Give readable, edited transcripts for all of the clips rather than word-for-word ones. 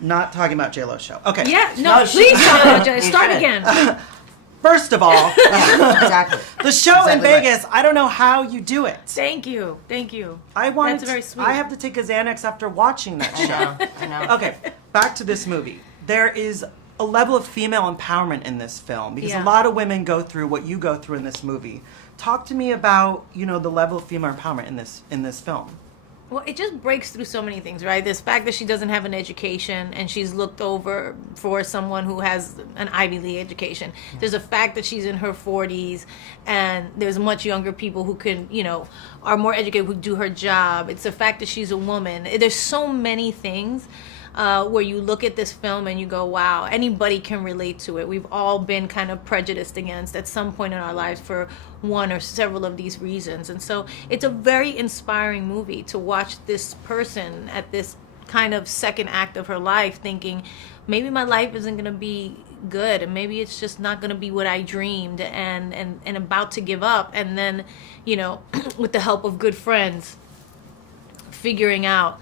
not talking about J-Lo's show. Okay. Yeah, no, please start again. First of all, Yeah, exactly. the show in Exactly right. Vegas, I don't know how you do it. Thank you. That's very sweet. I have to take a Xanax after watching that show. I know. Okay, back to this movie. There is a level of female empowerment in this film because Yeah. a lot of women go through what you go through in this movie. Talk to me about, the level of female empowerment in this film. Well, it just breaks through so many things, right? This fact that she doesn't have an education and she's looked over for someone who has an Ivy League education. There's a fact that she's in her 40s and there's much younger people who can, are more educated, who do her job. It's the fact that she's a woman. There's so many things where you look at this film and you go, wow, anybody can relate to it. We've all been kind of prejudiced against at some point in our lives for one or several of these reasons. And so it's a very inspiring movie to watch this person at this kind of second act of her life thinking, maybe my life isn't going to be good and maybe it's just not going to be what I dreamed and about to give up. And then, with the help of good friends, figuring out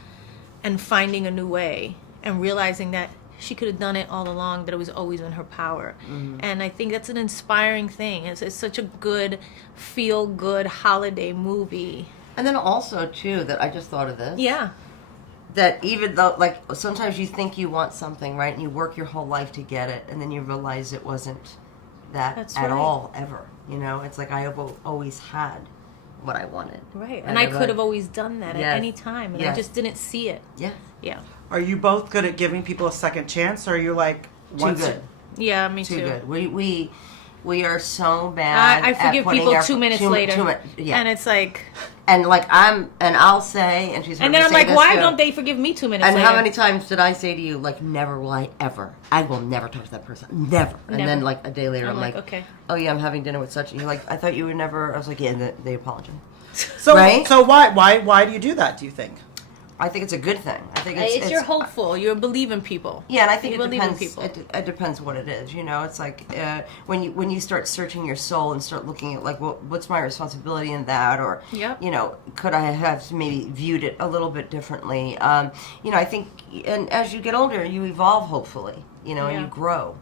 and finding a new way and realizing that she could have done it all along, that it was always in her power. Mm-hmm. And I think that's an inspiring thing. It's such a good, feel-good holiday movie. And then also, too, that I just thought of this. Yeah. That even though, sometimes you think you want something, right? And you work your whole life to get it, and then you realize it wasn't that at all, ever. It's like I have always had what I wanted. Right. And I could have always done that at any time, and I just didn't see it. Yeah. Yeah. Are you both good at giving people a second chance, or are you like... Too good. Yeah, me too too. Good. We are so bad I forgive at people 2 minutes later. Yeah. And it's like... And I'll say, and she's heard and then me I'm say like, this why too. don't they forgive me 2 minutes and later? how many times did I say to you, never will I ever. I will never talk to that person. Never. And Never. then, a day later, I'm like, okay. Oh, yeah, I'm having dinner with such... You're like, I thought you would never... I was like, yeah, they apologize. So, right? So why do you do that, do you think? I think it's a good thing. I think it's you're hopeful. You believe in people. Yeah, and I think you it depends. People. It depends what it is. It's like when you start searching your soul and start looking at what's my responsibility in that, or could I have maybe viewed it a little bit differently? I think, and as you get older, you evolve hopefully. And you grow.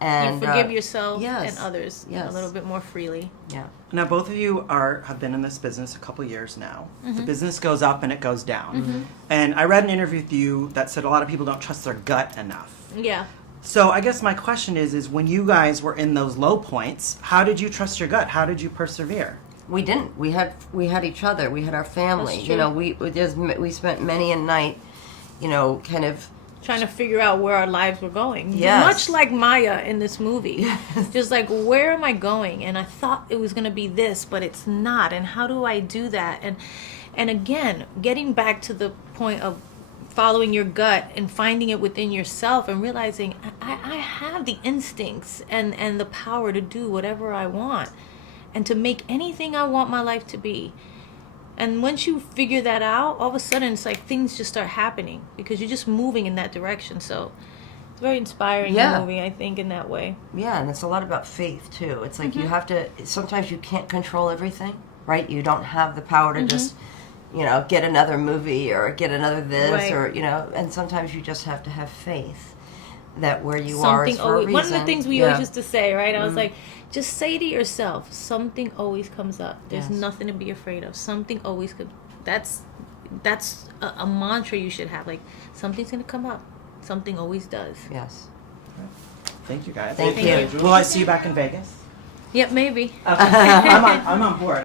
And you forgive yourself yes, and others a little bit more freely. Yeah. Now, both of you have been in this business a couple years now. Mm-hmm. The business goes up and it goes down. Mm-hmm. And I read an interview with you that said a lot of people don't trust their gut enough. Yeah. So I guess my question is when you guys were in those low points, how did you trust your gut? How did you persevere? We didn't. We had each other. We had our family. That's true. We spent many a night, kind of trying to figure out where our lives were going. Yes. Much like Maya in this movie. Yes. Just like, where am I going? And I thought it was going to be this, but it's not. And how do I do that? And again, getting back to the point of following your gut and finding it within yourself and realizing I have the instincts and the power to do whatever I want and to make anything I want my life to be. And once you figure that out, all of a sudden it's like things just start happening because you're just moving in that direction. So it's very inspiring movie, I think, in that way. Yeah, and it's a lot about faith too. It's like you have to. Sometimes you can't control everything, right? You don't have the power to just, get another movie or get another this or And sometimes you just have to have faith that where you are is for a reason. One of the things we always used to say, right? I was like, just say to yourself, something always comes up. There's nothing to be afraid of. Something always could. That's a mantra you should have. Like, something's going to come up. Something always does. Yes. Thank you, guys. Thank you. Will I see you back in Vegas? Yep, maybe. Okay. I'm on board.